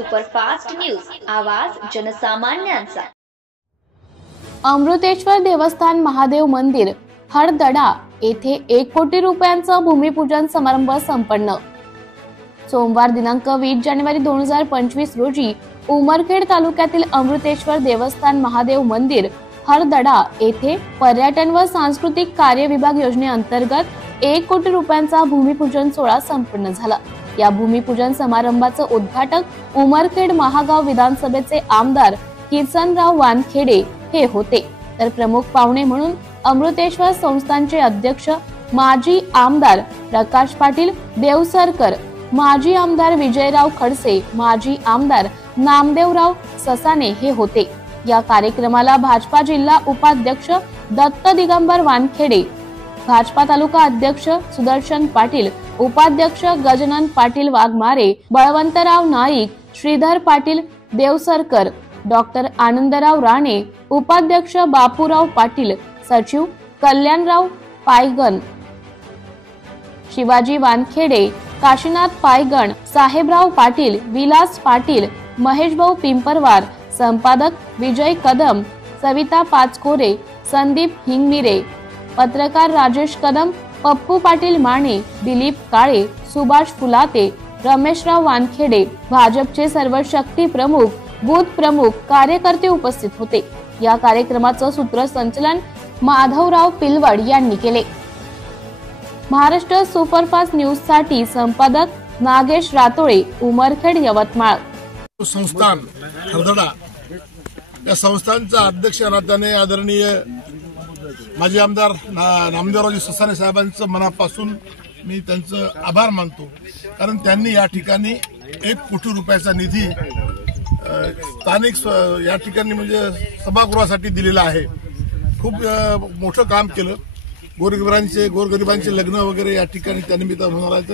Superfast news, आवाज जनसामान्यांचा। अमृतेश्वर देवस्थान महादेव मंदिर हरदडा येथे 1 कोटी रुपयांचा भूमिपूजन समारंभ संपन्न। सोमवार दिनांक 20 जानेवारी 2025 रोजी उमरखेड तालुक्यातील अमृतेश्वर देवस्थान महादेव मंदिर हरदडा येथे पर्यटन व सांस्कृतिक कार्य विभाग योजनेअंतर्गत 1 कोटी रुपयांचा भूमिपूजन सोहळा संपन्न झाला। या भूमिपूजन समारंभाचं उद्घाटक उमरखेड महागाव विधानसभेचे आमदार किसनराव वानखेडे हे होते, तर प्रमुख पाहुणे म्हणून अमृतेश्वर संस्थानचे अध्यक्ष माजी आमदार प्रकाश पाटील देवसरकर, माजी आमदार विजयराव खडसे, माजी आमदार नामदेवराव ससाने हे होते। या कार्यक्रमाला भाजपा जिल्हा उपाध्यक्ष दत्त दिगंबर वानखेडे, भाजपा तालुका अध्यक्ष सुदर्शन पाटील, उपाध्यक्ष गजानन पाटील वाघमारे, बळवंतराव नाईक, श्रीधर पाटील देवसरकर, डॉक्टर आनंदराव राणे, उपाध्यक्ष बापूराव पाटील, सचिव कल्याणराव पायगण, शिवाजी वानखेडे, काशीनाथ पायगण, साहेबराव पाटील, विलास पाटील, महेशभाऊ पिंपरवार, संपादक विजय कदम, सविता पाचकोरे, संदीप हिंगमिरे, पत्रकार राजेश कदम, पप्पू पाटील माने, दिलीप काळे, सुभाष फुलाते, रमेशराव वानखेडे, भाजपचे सर्व शक्ती प्रमुख, बूथ प्रमुख, कार्यकर्ते उपस्थित होते। या कार्यक्रमाचं सूत्रसंचालन माधवराव पिलवड यांनी केले। महाराष्ट्र सुपरफास्ट न्यूज साठी संपादक नागेश रातोळे, उमरखेड, यवतमाळ। संस्थान हरदडा या संस्थानचा अध्यक्ष नात्याने आदरणीय माजी आमदार नामदेवराव ससाने साहेबांचं मनापासून मी त्यांचं आभार मानतो, कारण त्यांनी या ठिकाणी 1 कोटी रुपयाचा निधी स्थानिक या ठिकाणी म्हणजे सभागृहासाठी दिलेला आहे। खूप मोठं काम केलं। गोरगरिबांचे लग्न वगैरे या ठिकाणी त्यानिमित्त होणार आहेत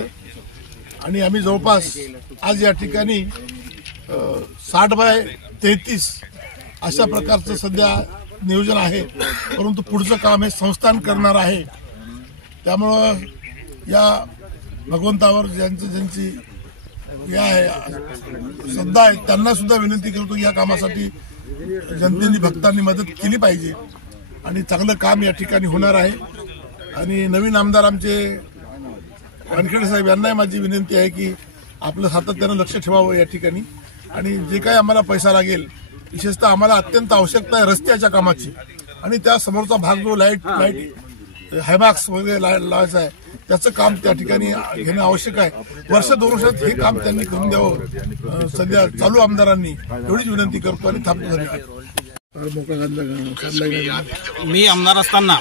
आणि आम्ही जवळपास आज या ठिकाणी 60/33 अशा प्रकारचं सध्या नियोजन आहे, परंतु पुढचं काम हे संस्थान करणार आहे। त्यामुळं या भगवंतावर ज्यांची या श्रद्धा आहे त्यांना सुद्धा विनंती करतो या कामासाठी जनतेने भक्तांनी मदत केली पाहिजे आणि चांगलं काम या ठिकाणी होणार आहे। आणि नवीन आमदार आमचे वानखेडे साहेब यांनाही माझी विनंती आहे की आपलं सातत्यानं लक्ष ठेवावं या ठिकाणी, आणि जे काही आम्हाला पैसा लागेल, विशेषतः आम्हाला अत्यंत आवश्यकता आहे रस्त्याच्या कामाची, आणि त्या समोरचा भाग जो लाईट हायबॅक्स वगैरे लावायचा आहे त्याचं काम त्या ठिकाणी घेणं आवश्यक आहे। 1-2 वर्षात हे काम त्यांनी करून द्यावं सध्या चालू आमदारांनी, एवढीच विनंती करतो आणि थांबतो। धन्यवाद। मी आमदार असताना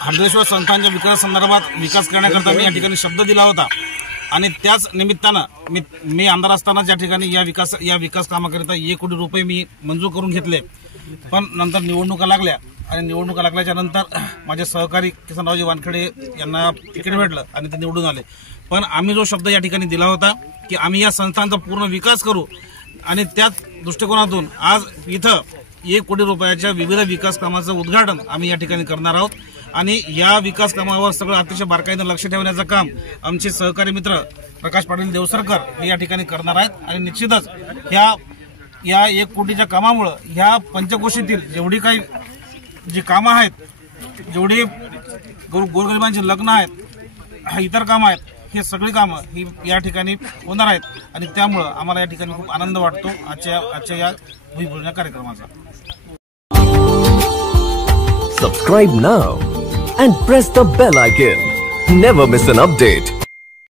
हरदेश्वर संस्थानच्या विकास करण्याकरता मी या ठिकाणी शब्द दिला होता, आणि त्याच निमित्तानं मी आमदार असताना या ठिकाणी या विकास कामाकरिता 1 कोटी रुपये मी मंजूर करून घेतले। पण नंतर निवडणुका लागल्या, आणि निवडणुका लागल्याच्या नंतर माझे सहकारी किसनरावजी वानखेडे यांना तिकीट भेटलं आणि ते निवडून आले। पण आम्ही जो शब्द या ठिकाणी दिला होता की आम्ही या संस्थांचा पूर्ण विकास करू, आणि त्याच दृष्टिकोनातून आज इथं 1 कोटी रुपयाच्या विविध विकास कामाचं उद्घाटन आम्ही या ठिकाणी करणार आहोत। आणि या विकास कामावर सगळं अतिशय बारकाईनं लक्ष ठेवण्याचं काम आमचे सहकारी मित्र प्रकाश पाटील देवसरकर हे या ठिकाणी करणार आहेत। आणि निश्चितच या 1 कोटीच्या कामामुळं ह्या पंचकोशीतील जेवढी काही जी कामं आहेत, जेवढी गोरगरिबांची लग्न आहेत, इतर कामं आहेत, हे सगळी कामं ही या ठिकाणी होणार आहेत, आणि त्यामुळं आम्हाला या ठिकाणी खूप आनंद वाटतो आजच्या या भूमिपूजन कार्यक्रमाचा। Subscribe now and press the bell icon. Never miss an update.